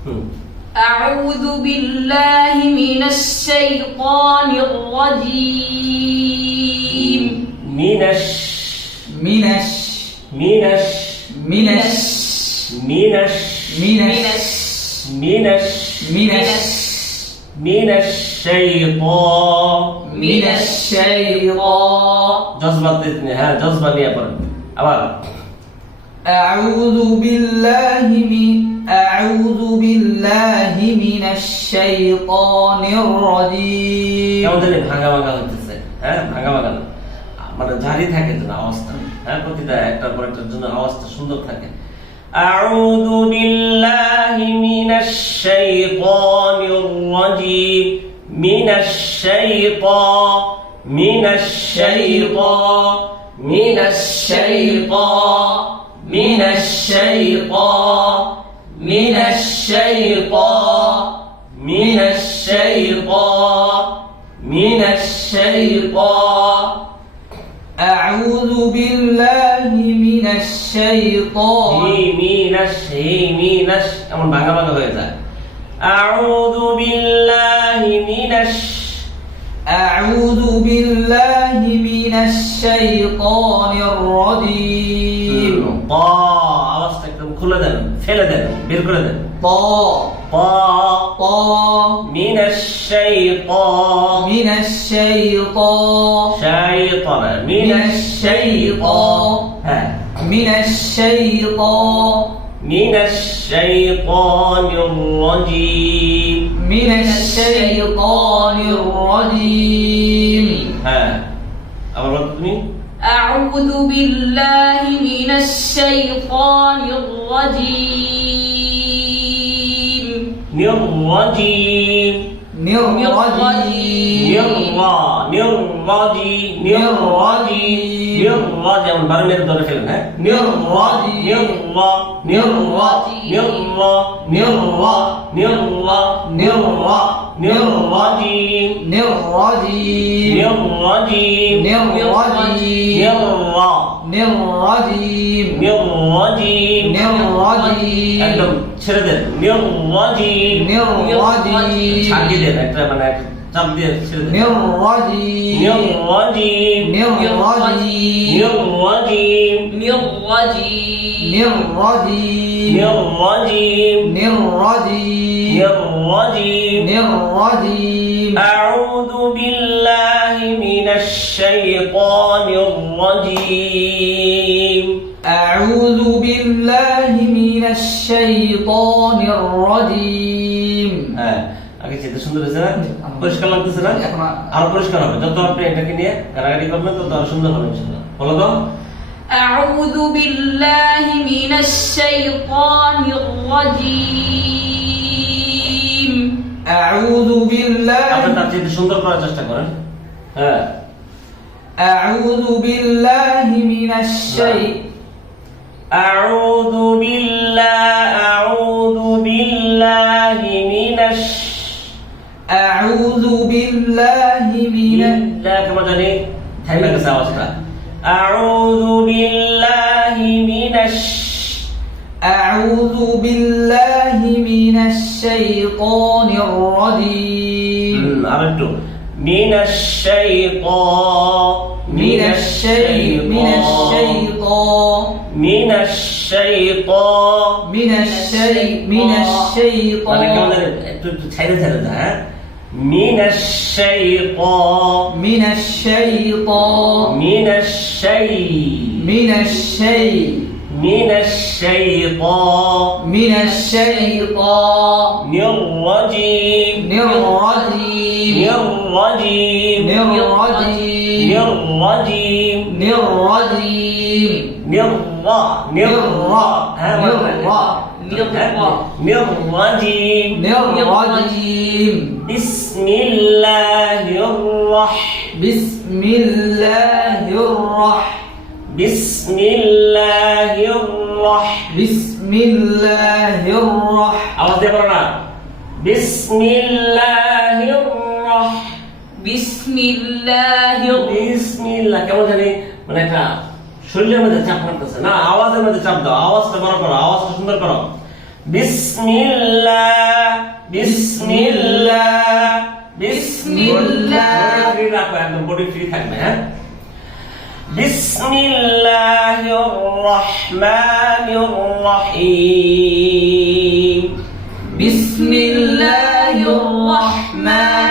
أعوذ بالله من الشيطان الرجيم মিনাশ মিনাশ মিনাশ মিনাশ মিনাশ মিনাশ মিনাশ মিনাশ মিনাশ শাইতান মিনাশ শাইতান জজবা দিতে হ্যাঁ জজবা নিয়ে পড়েন আবার أعوذ بالله من الشيطان الرجيم কেমন জানি ভাঙা ভাঙা হচ্ছে হ্যাঁ ভাঙা ভাঙা মানে জারি থাকে তো আওয়াজটা হ্যাঁ প্রতিটা একটার পর একটার জন্য আওয়াজটা সুন্দর থাকে আউযু বিল্লাহি মিনাশ শাইতানির রাজীম মিনাশ শাইতান মিনাশ শাইতান মিনাশ শাইতান মিনাশ শাইতান মিনাশ শাইতান মিনাশ শাইতান মিনাশ শাইতান أعوذ بالله من الشيطان মিনাশ এমন ভাঙা ভাঙা হয়ে যায় আউযু বিল্লাহি أعوذ بالله من الشيطان الرجيم আওয়াজটা একদম খুলে দেন ফেলে দেন বের করে দেন মিনাশ শাইতান من الشيطان শাইতান মিনাশ শাইতান হ্যাঁ من الشيطان من الشيطان الرجيم من الشيطان الرجيم ها আবার বলো তুমি أعوذ بالله من الشيطان الرجيم নির্রজিম যেমন বারমের ধরে ফেলেন হ্যাঁ একদম ছেড়ে দেন ছাড়িয়ে দেন একটা মানে চাপ দিয়ে ছেড়ে দেন أعوذ بالله من الشيطان الرجيم أعوذ بالله من الشيطان الرجيم হ্যাঁ আগে যেটা সুন্দর হয়েছে না পরিষ্কার লাগতেছে না আরো পরিষ্কার হবে যত আপনি এটাকে নিয়ে গাড়াগাড়ি করবেন তত আরো সুন্দর হবে ইনশাআল্লাহ বলো তো أعوذ بالله من الشيطان الرجيم أعوذ بالله আপনি তার চেয়ে সুন্দর করার চেষ্টা করেন হ্যাঁ أعوذ بالله من الشيطان أعوذ بالله من أعوذ بالله من لا كما جاني থাইমা গেছে আওয়াজটা أعوذ بالله من أعوذ بالله من الشيطان الرجيم আরেকটু من الشيطان من الشيطان من الشيطان من الشيطان من الشيطان من الشيطان মানে কেমন একটু ছেড়ে ছেড়ে দাও হ্যাঁ من الشيطان من الشيطان من الشيء من الشيء من الشيطان من الشيطان الرجيم الرجيم الرجيم الرجيم الرجيم الرجيم الرجيم الرجيم بسم الله الرحمن بسم الله الرحمن بسم الله الرحمن بسم الله الرحمن আওয়াজ দিয়ে বলো না بسم الله الرحمن بسم الله بسم الله কেমন জানি মানে একটা শরীরের মধ্যে চাপ পড়তেছে না আওয়াজের মধ্যে চাপ দাও আওয়াজটা বড় করো আওয়াজটা সুন্দর করো বিসমিল্লাহ বিসমিল্লাহ বিসমিল্লাহ ফ্রি রাখো, একদম বডি ফ্রি থাকবে। হ্যাঁ, বিসমিল্লাহির রহমানির রহিম বিসমিল্লাহির রহমানির